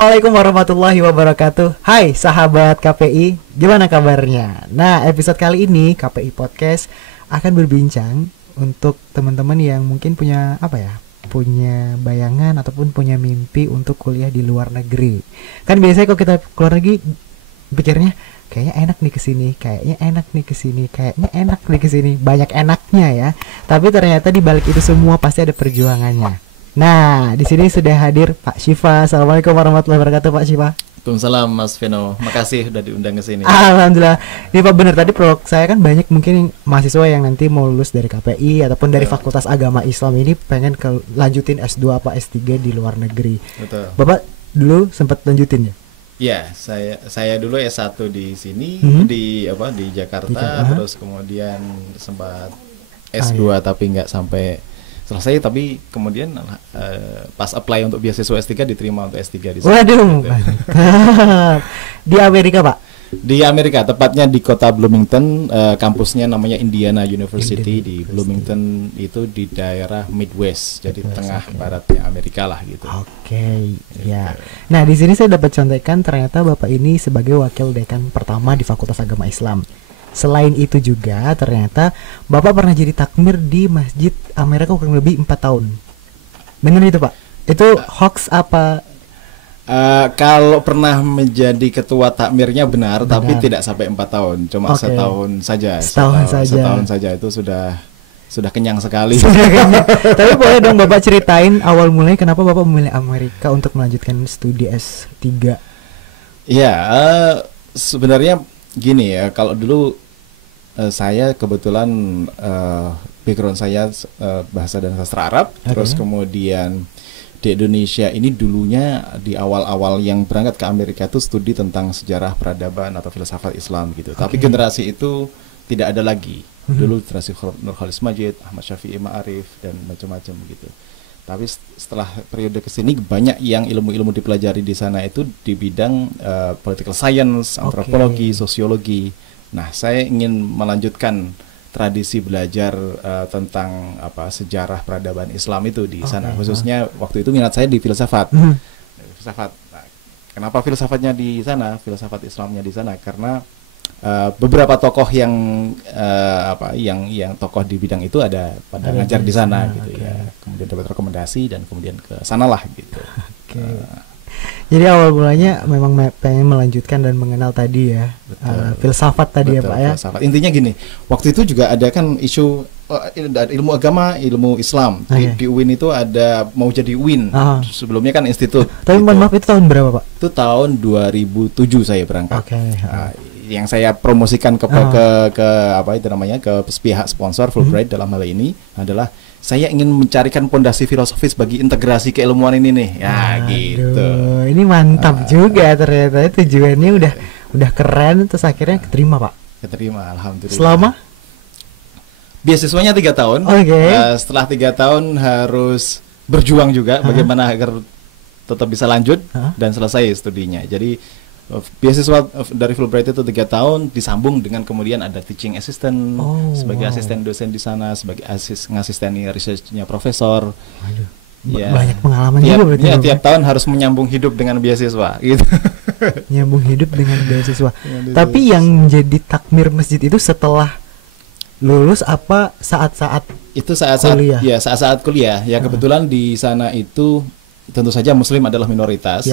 Assalamualaikum warahmatullahi wabarakatuh. Hai sahabat KPI, gimana kabarnya? Nah, episode kali ini KPI Podcast akan berbincang untuk teman-teman yang mungkin punya punya bayangan ataupun punya mimpi untuk kuliah di luar negeri. Kan biasanya kalau kita keluar negeri pikirnya kayaknya enak nih kesini, kayaknya enak nih kesini, kayaknya enak nih kesini, banyak enaknya ya. Tapi ternyata di balik itu semua pasti ada perjuangannya. Nah, di sini sudah hadir Pak Syifa. Assalamualaikum warahmatullahi wabarakatuh, Pak Syifa. Waalaikumsalam Mas Vino. Makasih udah diundang ke sini. Alhamdulillah. Ini Pak, benar tadi prolog saya kan banyak mungkin mahasiswa yang nanti mau lulus dari KPI ataupun dari Fakultas Agama Islam ini pengen lanjutin S2 apa S3 di luar negeri. Betul. Bapak dulu sempat lanjutin ya? Ya, saya dulu S1 di sini di Jakarta, terus kemudian sempat S2 tapi nggak sampai selesai, tapi kemudian pas apply untuk beasiswa S3 diterima untuk S3 di sini. Waduh. Di Amerika, Pak? Di Amerika, tepatnya di kota Bloomington, kampusnya namanya Indiana University di Bloomington, itu di daerah Midwest, jadi tengah baratnya Amerika lah gitu. Oke, ya. Nah, di sini saya dapat contekan ternyata Bapak ini sebagai wakil dekan pertama di Fakultas Agama Islam. Selain itu juga ternyata Bapak pernah jadi takmir di Masjid Amerika kurang lebih 4 tahun. Benar itu, Pak? Itu hoax apa? Kalau pernah menjadi ketua takmirnya benar, tapi tidak sampai 4 tahun, cuma setahun saja. Setahun saja itu sudah kenyang sekali. Tapi boleh dong Bapak ceritain awal mulai kenapa Bapak memilih Amerika untuk melanjutkan studi S3? Ya, sebenarnya gini ya, kalau dulu saya kebetulan background saya bahasa dan sastra Arab, terus kemudian di Indonesia ini dulunya di awal-awal yang berangkat ke Amerika itu studi tentang sejarah peradaban atau filsafat Islam gitu. Tapi generasi itu tidak ada lagi. Dulu generasi Nurholis Majid, Ahmad Syafi'i Ma'arif dan macam-macam gitu. Tapi setelah periode kesini banyak yang ilmu-ilmu dipelajari di sana itu di bidang political science, antropologi, sosiologi. Nah, saya ingin melanjutkan tradisi belajar tentang sejarah peradaban Islam itu di sana. Khususnya waktu itu minat saya di filsafat. Filsafat. Nah, kenapa filsafatnya di sana? Filsafat Islamnya di sana karena beberapa tokoh yang tokoh di bidang itu ada pada ngajar di sana gitu ya. Kemudian dapat rekomendasi dan kemudian ke sanalah gitu. Jadi awal mulanya memang pengen melanjutkan dan mengenal tadi ya, filsafat tadi ya Pak ya. Filsafat. Intinya gini, waktu itu juga ada kan isu ilmu agama, ilmu Islam di UIN itu ada mau jadi UIN. Sebelumnya kan institut. Tapi mohon maaf, itu tahun berapa Pak? Itu tahun 2007 saya berangkat. Yang saya promosikan ke pihak sponsor Fulbright dalam hal ini adalah saya ingin mencarikan pondasi filosofis bagi integrasi keilmuan ini nih. Ya gitu. Ini mantap juga ternyata, tujuannya udah keren, terus akhirnya keterima Pak. Keterima, alhamdulillah. Selama? Beasiswanya 3 tahun. Setelah 3 tahun harus berjuang juga bagaimana agar tetap bisa lanjut dan selesai studinya. Jadi beasiswa dari Fulbright itu 3 tahun disambung dengan kemudian ada teaching assistant sebagai asisten dosen di sana, sebagai ngasisteni researchnya profesor. Banyak pengalaman juga berarti. Tiap tahun harus menyambung hidup dengan beasiswa gitu. Nyambung hidup dengan beasiswa. Tapi yang jadi takmir masjid itu setelah lulus apa saat-saat itu kuliah? Ya, saat-saat kuliah. Ya kebetulan di sana itu tentu saja Muslim adalah minoritas.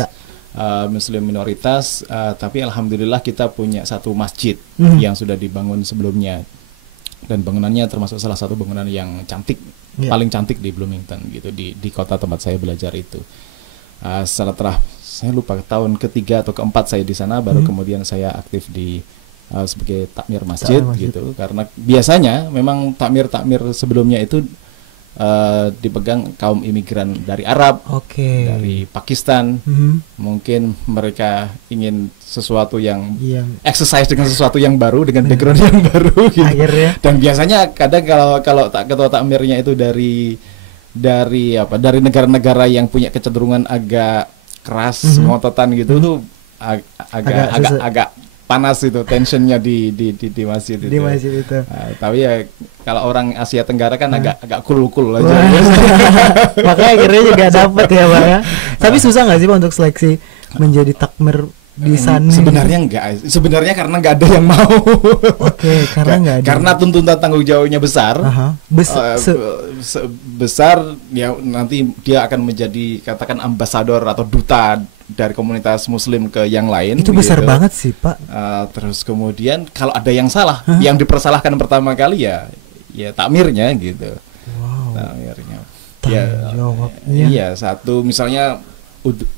Muslim minoritas, tapi alhamdulillah kita punya satu masjid yang sudah dibangun sebelumnya, dan bangunannya termasuk salah satu bangunan yang cantik, paling cantik di Bloomington gitu, di kota tempat saya belajar itu. Setelah saya lupa tahun ketiga atau keempat saya di sana, baru kemudian saya aktif di sebagai takmir masjid gitu, karena biasanya memang takmir sebelumnya itu dipegang kaum imigran dari Arab, dari Pakistan. Mungkin mereka ingin sesuatu yang exercise dengan sesuatu yang baru, dengan background yang baru gitu. Dan biasanya kadang kalau ketua takmirnya itu dari negara-negara yang punya kecenderungan agak keras, ngototan gitu, tuh agak panas itu tensionnya di masjid itu. Di masjid itu. Tapi ya kalau orang Asia Tenggara kan agak cool aja. Makanya akhirnya juga dapat ya Pak ya. Tapi susah nggak sih Pak untuk seleksi menjadi takmir di sana? Sebenarnya enggak. Sebenarnya karena nggak ada yang mau. Oke, karena nggak ada. Karena tuntutan tanggung jawabnya besar. Besar ya, nanti dia akan menjadi katakan ambasador atau duta dari komunitas muslim ke yang lain. Itu besar banget sih Pak. Terus kemudian kalau ada yang salah, yang dipersalahkan pertama kali ya takmirnya gitu. Wow. Takmirnya. Iya, satu misalnya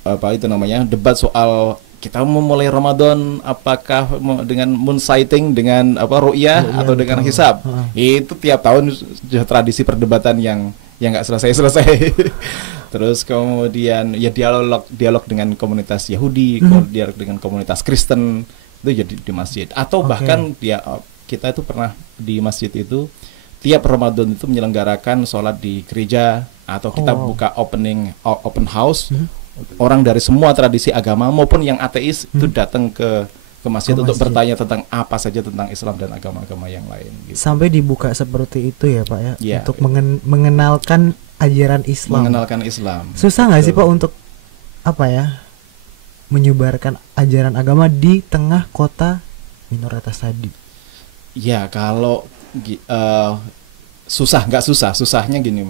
apa itu namanya, debat soal kita mau mulai Ramadan apakah dengan moon sighting, dengan apa ru'yah atau dengan hisab. Itu tiap tahun sudah tradisi perdebatan yang nggak selesai. Terus kemudian ya dialog dengan komunitas Yahudi, dialog dengan komunitas Kristen, itu jadi di masjid. Atau bahkan kita itu pernah di masjid itu tiap Ramadan itu menyelenggarakan sholat di gereja, atau kita buka open house. Orang dari semua tradisi agama maupun yang ateis itu datang ke masjid untuk bertanya tentang apa saja tentang Islam dan agama-agama yang lain gitu. Sampai dibuka seperti itu ya Pak ya, untuk mengenalkan ajaran Islam. Susah nggak sih Pak untuk apa ya, menyebarkan ajaran agama di tengah kota minoritas tadi? Ya kalau susahnya gini,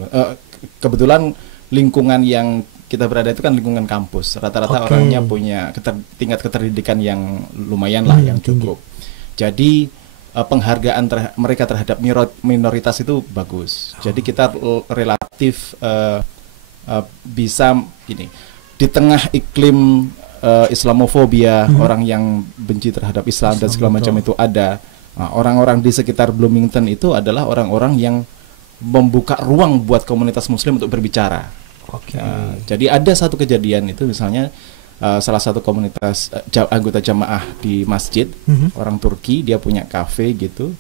kebetulan lingkungan yang kita berada itu kan lingkungan kampus, rata-rata orangnya punya tingkat keterdidikan yang lumayan lah, yang cukup. Jadi penghargaan mereka terhadap minoritas itu bagus. Jadi kita relatif bisa gini, di tengah iklim Islamofobia, orang yang benci terhadap Islam dan segala macam itu ada. Orang-orang di sekitar Bloomington itu adalah orang-orang yang membuka ruang buat komunitas muslim untuk berbicara. Jadi ada satu kejadian itu, misalnya salah satu komunitas anggota jamaah di masjid, orang Turki, dia punya kafe gitu.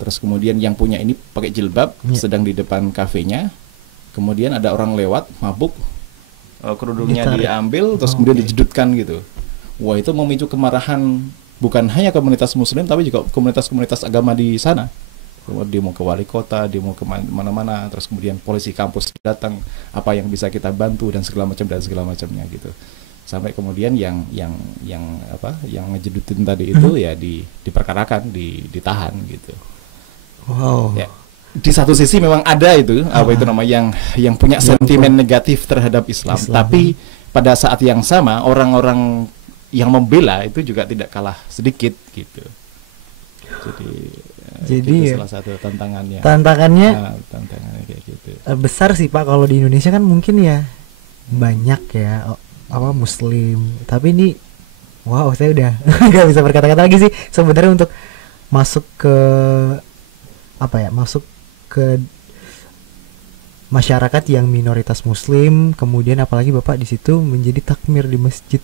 Terus kemudian yang punya ini pakai jilbab, sedang di depan kafenya. Kemudian ada orang lewat mabuk, kerudungnya diambil, terus kemudian dijedutkan gitu. Wah, itu memicu kemarahan bukan hanya komunitas muslim tapi juga komunitas-komunitas agama di sana. Dia mau ke wali kota, dia mau ke mana-mana, terus kemudian polisi kampus datang, apa yang bisa kita bantu dan segala macamnya gitu. Sampai kemudian yang ngejedutin tadi itu ya diperkarakan, ditahan gitu. Wow. Ya, di satu sisi memang ada itu itu namanya yang punya sentimen negatif terhadap Islam, tapi pada saat yang sama orang-orang yang membela itu juga tidak kalah sedikit gitu. Jadi salah satu tantangannya kayak gitu. Besar sih Pak, kalau di Indonesia kan mungkin ya banyak ya muslim, tapi ini saya udah nggak bisa berkata-kata lagi sih sebenarnya untuk masuk ke masyarakat yang minoritas muslim, kemudian apalagi Bapak di situ menjadi takmir di masjid.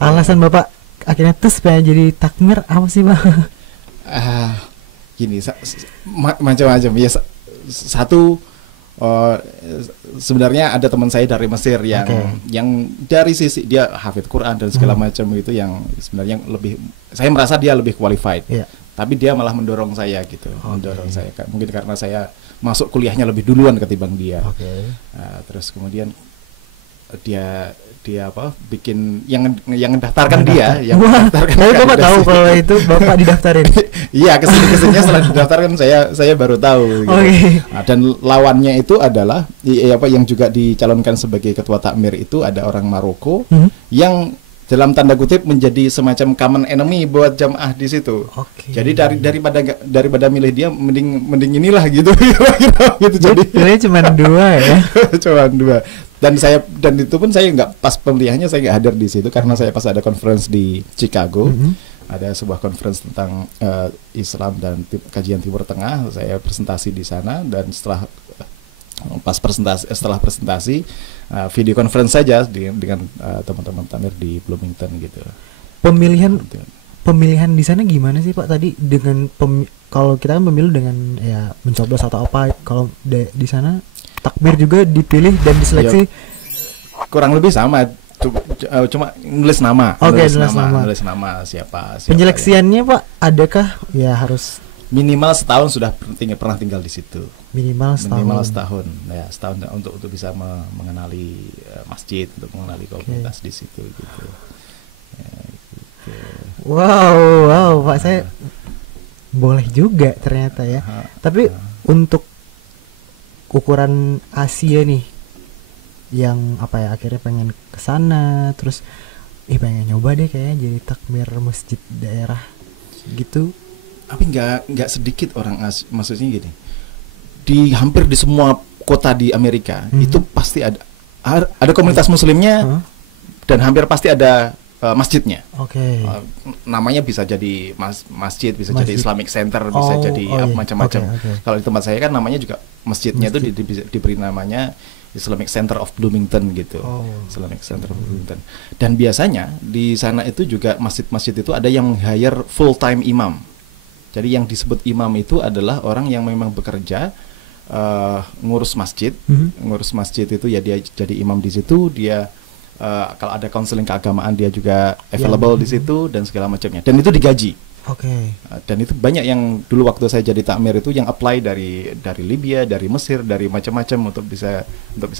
Alasan Bapak akhirnya pengen jadi takmir apa sih Pak? Gini, macam-macam ya. Satu, sebenarnya ada teman saya dari Mesir yang dari sisi dia hafid Quran dan segala macam itu, yang sebenarnya saya merasa dia lebih qualified, tapi dia malah mendorong saya gitu, mendorong saya mungkin karena saya masuk kuliahnya lebih duluan ketimbang dia. Terus kemudian dia bikin yang mendaftarkan dia, Bapak tahu kalau itu Bapak didaftarin. Iya, kesininya setelah didaftarkan saya baru tahu gitu. Dan lawannya itu adalah yang juga dicalonkan sebagai ketua takmir itu ada orang Maroko yang dalam tanda kutip menjadi semacam common enemy buat jamaah di situ. Jadi daripada milih dia mending inilah gitu. Gitu. Jadi cuma 2 ya. Cuma 2. Dan itu pun saya nggak, pas pemilihannya saya nggak hadir di situ karena saya pas ada conference di Chicago, ada sebuah conference tentang Islam dan kajian Timur Tengah, saya presentasi di sana, dan setelah presentasi video conference saja dengan teman-teman takmir di Bloomington gitu. Pemilihan di sana gimana sih Pak tadi, dengan kalau kita kan pemilu dengan ya mencoblos atau apa, kalau di sana takmir juga dipilih dan diseleksi? Kurang lebih sama, cuma nulis nama. Nulis nama siapa penyeleksiannya ya. Pak, adakah ya harus minimal setahun sudah pernah tinggal di situ. Minimal setahun. Ya, setahun untuk bisa mengenali masjid, untuk mengenali komunitas di situ gitu. Ya, gitu. Wow, Pak, saya boleh juga ternyata ya. Tapi untuk ukuran Asia nih, yang apa ya, akhirnya pengen kesana, terus pengen nyoba deh kayaknya jadi takmir masjid daerah gitu. Tapi nggak sedikit orang maksudnya gini, di hampir di semua kota di Amerika itu pasti ada komunitas muslimnya dan hampir pasti ada masjidnya. Namanya bisa jadi masjid, bisa jadi Islamic Center, bisa jadi macam-macam. Kalau di tempat saya kan namanya juga masjidnya itu diberi namanya Islamic Center of Bloomington gitu. Islamic Center of Bloomington. Dan biasanya di sana itu juga masjid-masjid itu ada yang hire full time imam. Jadi yang disebut imam itu adalah orang yang memang bekerja ngurus masjid. Ngurus masjid itu ya dia jadi imam di situ, dia kalau ada konseling keagamaan dia juga available di situ dan segala macamnya. Dan itu digaji. Dan itu banyak yang dulu waktu saya jadi takmir itu yang apply dari Libya, dari Mesir, dari macam-macam untuk bisa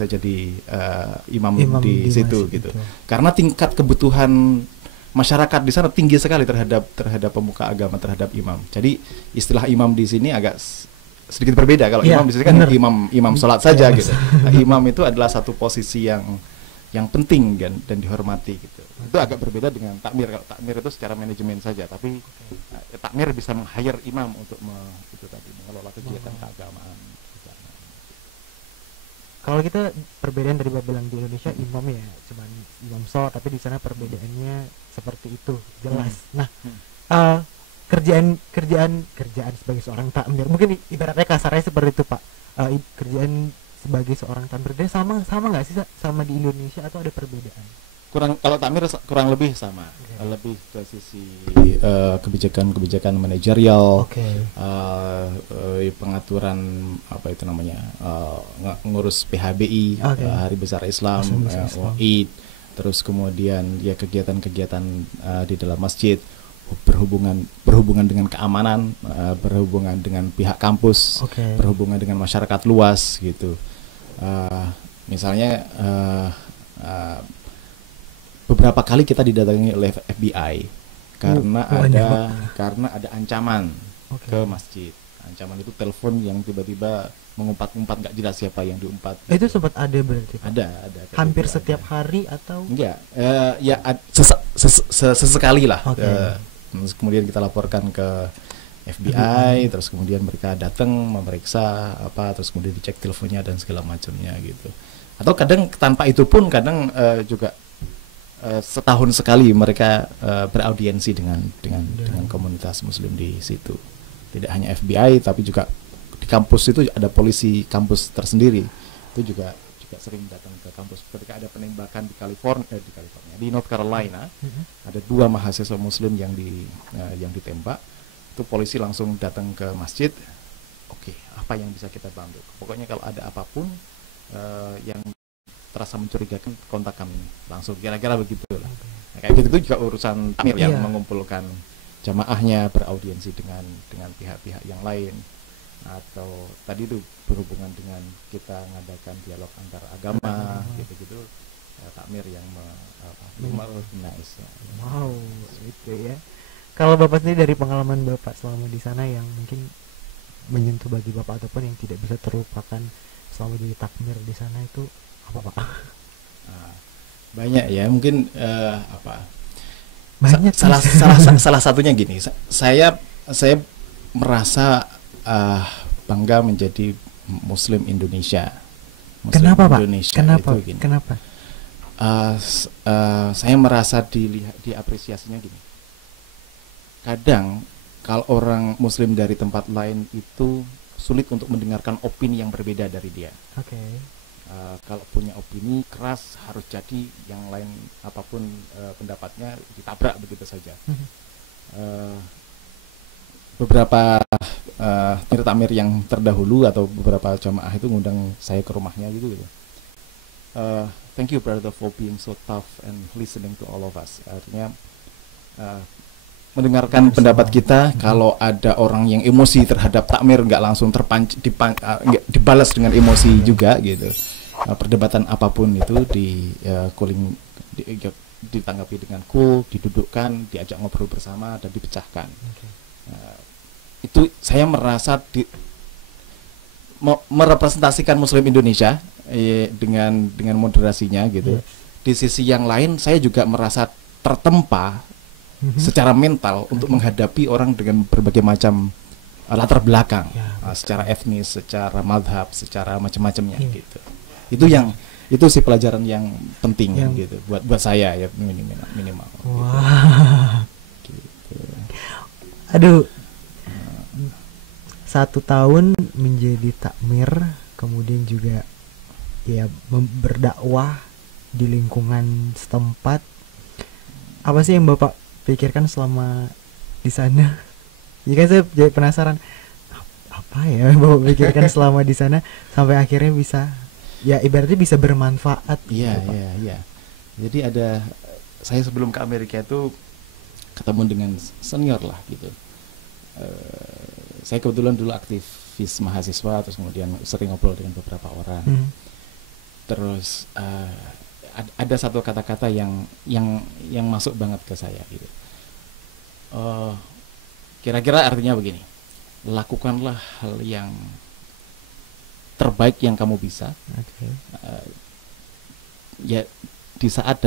jadi imam di situ gitu. Karena tingkat kebutuhan masyarakat di sana tinggi sekali terhadap pemuka agama, terhadap imam. Jadi istilah imam di sini agak sedikit berbeda. Kalau imam di sini kan imam sholat saja gitu. Nah, imam itu adalah satu posisi yang penting dan dihormati gitu. Itu agak berbeda dengan takmir. Kalau takmir itu secara manajemen saja, tapi takmir bisa meng-hire imam untuk itu tadi mengelola kegiatan keagamaan. Kalau kita perbedaan dari bilang di Indonesia imam ya cuma imam sholat, tapi di sana perbedaannya seperti itu jelas. Nah, kerjaan sebagai seorang takmir, mungkin ibaratnya kasarnya seperti itu Pak. Kerjaan sebagai seorang takmir dia sama nggak sih sama di Indonesia atau ada perbedaan? Kalau takmir kurang lebih sama, lebih ke sisi kebijakan manajerial, pengaturan apa itu namanya, ngurus PHBI, Hari Besar Islam, Id, terus kemudian ya kegiatan-kegiatan di dalam masjid, berhubungan dengan keamanan, berhubungan dengan pihak kampus, berhubungan dengan masyarakat luas gitu. Misalnya beberapa kali kita didatangi oleh FBI karena ada ancaman ke masjid. Ancaman itu telepon yang tiba-tiba mengumpat-umpat, nggak jelas siapa yang diumpat. Itu sempat ada berarti? Ada. Hampir setiap hari atau? Enggak, ya sesekali lah. Kemudian kita laporkan ke FBI, terus kemudian mereka datang memeriksa terus kemudian dicek teleponnya dan segala macamnya gitu. Atau kadang tanpa itu pun kadang juga setahun sekali mereka beraudiensi dengan komunitas muslim di situ. Tidak hanya FBI tapi juga di kampus itu ada polisi kampus tersendiri. Itu juga sering datang ke kampus. Ketika ada penembakan di North Carolina, ada 2 mahasiswa muslim yang ditembak. Itu polisi langsung datang ke masjid. Apa yang bisa kita bantu? Pokoknya kalau ada apapun yang terasa mencurigakan, kontak kami langsung, kira-kira begitu lah. Nah, kayak gitu itu juga urusan takmir yang mengumpulkan jamaahnya, beraudiensi dengan pihak-pihak yang lain, atau tadi itu berhubungan dengan kita mengadakan dialog antar agama, gitu-gitu. Takmir yang organize. Wow, itu ya. Kalau Bapak sendiri dari pengalaman Bapak selama di sana yang mungkin menyentuh bagi Bapak ataupun yang tidak bisa terlupakan selama jadi takmir di sana itu apa Pak? Banyak ya, mungkin banyak. Salah satunya gini, saya merasa bangga menjadi Muslim Indonesia. Kenapa Pak? Indonesia Kenapa? Saya merasa diapresiasinya gini. Kadang kalau orang Muslim dari tempat lain itu sulit untuk mendengarkan opini yang berbeda dari dia. Kalau punya opini keras harus jadi, yang lain apapun pendapatnya ditabrak begitu saja. Beberapa takmir yang terdahulu atau beberapa jamaah itu ngundang saya ke rumahnya gitu. Thank you brother for being so tough and listening to all of us. Artinya mendengarkan pendapat kita. Kalau ada orang yang emosi terhadap takmir, nggak langsung nggak dibalas dengan emosi juga gitu. Perdebatan apapun itu ditanggapi dengan cool, didudukkan, diajak ngobrol bersama dan dipecahkan. Itu saya merasa merepresentasikan Muslim Indonesia dengan moderasinya gitu. Di sisi yang lain saya juga merasa tertempa secara mental untuk menghadapi orang dengan berbagai macam latar belakang, secara etnis, secara madhab, secara macam-macamnya gitu. Itu sih pelajaran yang penting gitu buat saya ya, minimal. Wah. Gitu. Aduh. 1 tahun menjadi takmir, kemudian juga ya berdakwah di lingkungan setempat. Apa sih yang Bapak pikirkan selama di sana? Ya kan saya jadi penasaran, apa ya yang Bapak pikirkan selama di sana sampai akhirnya bisa, ya ibaratnya bisa bermanfaat. Iya. Jadi saya sebelum ke Amerika itu ketemu dengan senior lah gitu. Saya kebetulan dulu aktivis mahasiswa, terus kemudian sering ngobrol dengan beberapa orang. Terus ada satu kata-kata yang masuk banget ke saya gitu. Kira-kira artinya begini: lakukanlah hal yang terbaik yang kamu bisa. Ya di saat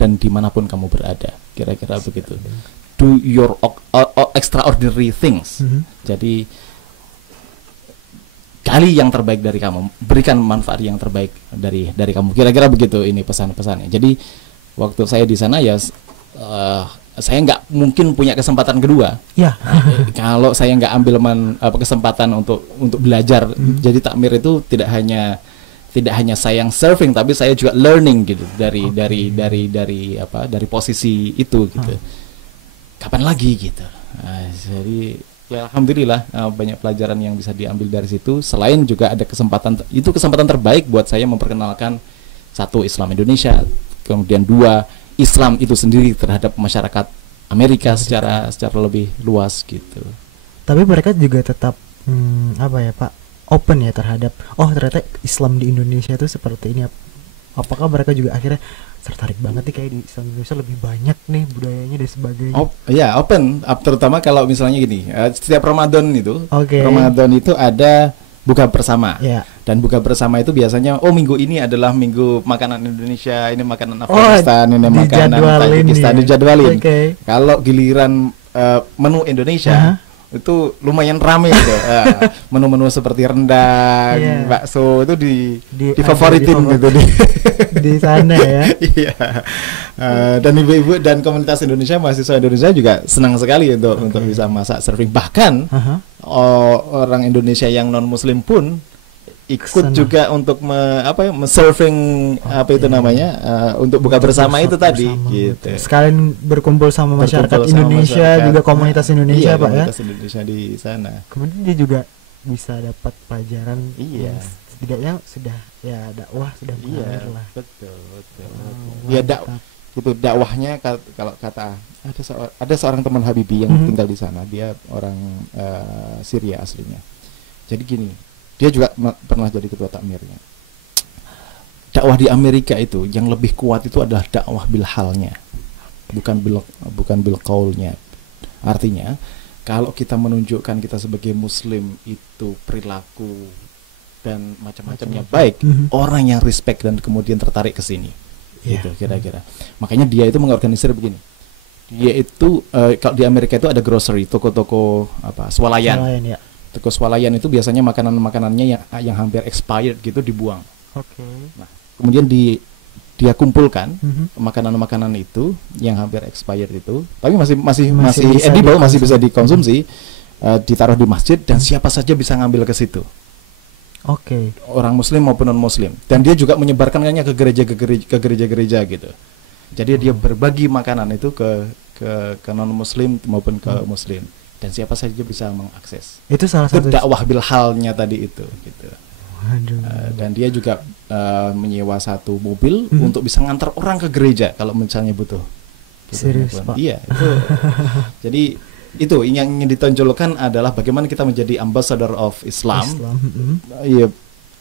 dan dimanapun kamu berada. Kira-kira begitu. Do your extraordinary things. Jadi gali yang terbaik dari kamu, berikan manfaat yang terbaik dari kamu. Kira-kira begitu ini pesan-pesannya. Jadi waktu saya di sana ya saya nggak mungkin punya kesempatan kedua. Kalau saya nggak ambil kesempatan untuk belajar. Jadi takmir itu tidak hanya saya yang serving, tapi saya juga learning gitu dari posisi itu gitu. Kapan lagi gitu. Jadi ya alhamdulillah banyak pelajaran yang bisa diambil dari situ. Selain juga ada kesempatan terbaik buat saya memperkenalkan, 1, Islam Indonesia, kemudian 2, Islam itu sendiri terhadap masyarakat Amerika secara lebih luas gitu. Tapi mereka juga tetap apa ya Pak, open ya terhadap ternyata Islam di Indonesia itu seperti ini. Apakah mereka juga akhirnya tertarik banget nih kayak di Islam Indonesia lebih banyak nih budayanya dan sebagainya? Open, terutama kalau misalnya gini, setiap Ramadan itu ada buka bersama. Dan buka bersama itu biasanya minggu ini adalah minggu makanan Indonesia, ini makanan Afghanistan, ini makanan Tajikistan, dijadwalin. Kalau giliran menu Indonesia itu lumayan rame gitu. Menu-menu seperti rendang, bakso itu difavoritin gitu di sana ya. Iya. Dan ibu-ibu dan komunitas Indonesia, mahasiswa Indonesia juga senang sekali untuk bisa masak serving. Bahkan orang Indonesia yang non Muslim pun ikut juga untuk serving untuk buka bersama itu tadi gitu. Sekalian berkumpul sama masyarakat Indonesia, juga komunitas Indonesia Pak ya. Komunitas Indonesia di sana. Kemudian dia juga bisa dapat pelajaran. Setidaknya sudah ya dakwah sudah mengalir lah. Betul. Ya dakwahnya kalau kata ada seorang teman Habibie yang tinggal di sana, dia orang Syria aslinya. Jadi gini, dia juga pernah jadi ketua takmirnya. Dakwah di Amerika itu yang lebih kuat itu adalah dakwah bil halnya, bukan bil qaulnya. Artinya kalau kita menunjukkan kita sebagai Muslim itu perilaku dan macam-macamnya baik, orang yang respect dan kemudian tertarik ke sini. Gitu kira-kira. Makanya dia itu mengorganisir begini. Dia itu kalau di Amerika itu ada grocery, toko-toko swalayan. Toko swalayan itu biasanya makanannya yang hampir expired gitu dibuang. Nah, kemudian dia kumpulkan makanan-makanan itu yang hampir expired itu, tapi masih edible, masih bisa dikonsumsi, ditaruh di masjid dan siapa saja bisa ngambil ke situ. Orang Muslim maupun non Muslim. Dan dia juga menyebarkannya ke gereja-gereja gitu. Jadi dia berbagi makanan itu ke non Muslim maupun ke Muslim. Dan siapa saja bisa mengakses. Itu salah satu dakwah bil halnya tadi itu gitu. Dan dia juga menyewa satu mobil untuk bisa ngantar orang ke gereja kalau misalnya butuh. Gitu, Serius, ya, Pak? Iya, itu. Jadi itu yang ingin ditonjolkan adalah bagaimana kita menjadi ambassador of Islam, iya,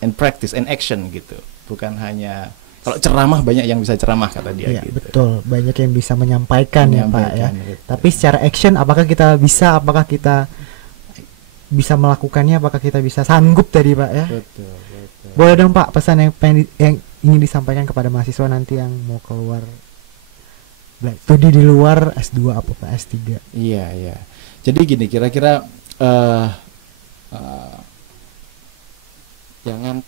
and practice and action gitu. Bukan hanya kalau ceramah, banyak yang bisa ceramah kata dia. Iya, gitu. betul. Banyak yang bisa menyampaikan ya Pak ya. Gitu. Tapi secara action, apakah kita bisa melakukannya? Apakah kita bisa sanggup tadi Pak ya? Betul. Boleh dong Pak, pesan yang ingin disampaikan kepada mahasiswa nanti yang mau keluar studi di luar S2 apa Pak, S3? Iya. Jadi gini, kira-kira jangan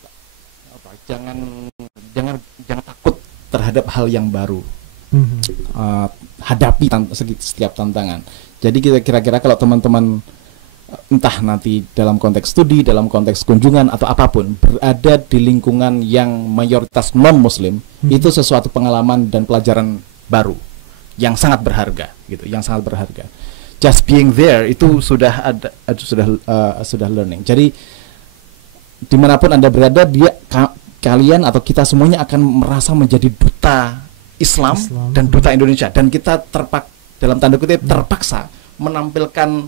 takut terhadap hal yang baru. Hadapi setiap tantangan. Jadi kira-kira kalau teman-teman entah nanti dalam konteks studi, dalam konteks kunjungan atau apapun, berada di lingkungan yang mayoritas non-muslim, itu sesuatu pengalaman dan pelajaran baru yang sangat berharga gitu, yang sangat berharga. Just being there itu sudah learning. Jadi dimanapun Anda berada, kalian atau kita semuanya akan merasa menjadi duta Islam dan duta Indonesia, dan kita dalam tanda kutip terpaksa menampilkan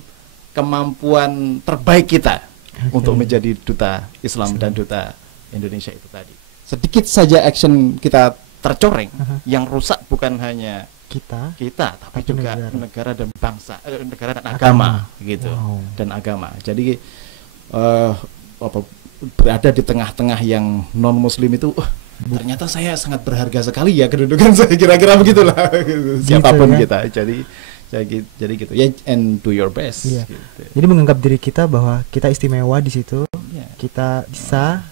kemampuan terbaik kita untuk menjadi duta Islam dan duta Indonesia itu tadi. Sedikit saja action kita tercoreng, yang rusak bukan hanya kita tapi juga negara dan bangsa, negara dan agama gitu. Dan agama. Jadi berada di tengah-tengah yang non muslim itu ternyata saya sangat berharga sekali ya kedudukan saya, kira-kira begitulah siapapun ya. kita. Jadi gitu ya, and do your best. Iya. Gitu. Jadi menganggap diri kita bahwa kita istimewa di situ, kita bisa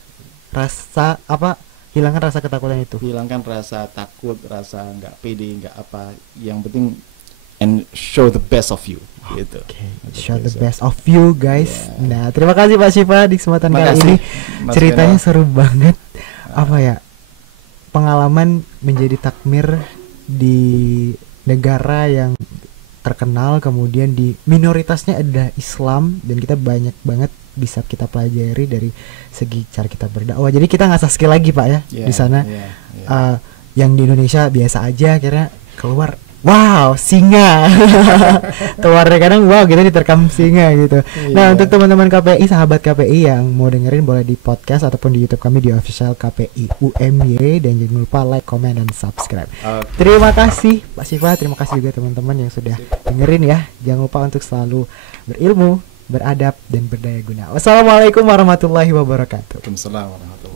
hilangkan rasa ketakutan itu. Hilangkan rasa takut, rasa nggak pede, nggak apa. Yang penting and show the best of you. Gitu. Show the best of you guys. Yeah. Nah, terima kasih Pak Syifa di kesempatan kali ini. Ceritanya seru banget. Apa ya? Pengalaman menjadi takmir di negara yang terkenal, kemudian di minoritasnya ada Islam, dan kita banyak banget bisa kita pelajari dari segi cara kita berdakwah. Jadi kita nggak skill lagi Pak ya di sana. Yang di Indonesia biasa aja, akhirnya keluar, wow, singa. Keluarnya kadang wow, kita diterkam singa gitu. Nah, untuk teman-teman KPI, sahabat KPI yang mau dengerin, boleh di podcast ataupun di YouTube kami di official KPI UMY, dan jangan lupa like, comment, dan subscribe. Terima kasih Pak Syifa, terima kasih juga teman-teman yang sudah dengerin ya. Jangan lupa untuk selalu berilmu, beradab, dan berdaya guna. Wassalamualaikum warahmatullahi wabarakatuh. Waalaikumsalam warahmatullahi wabarakatuh.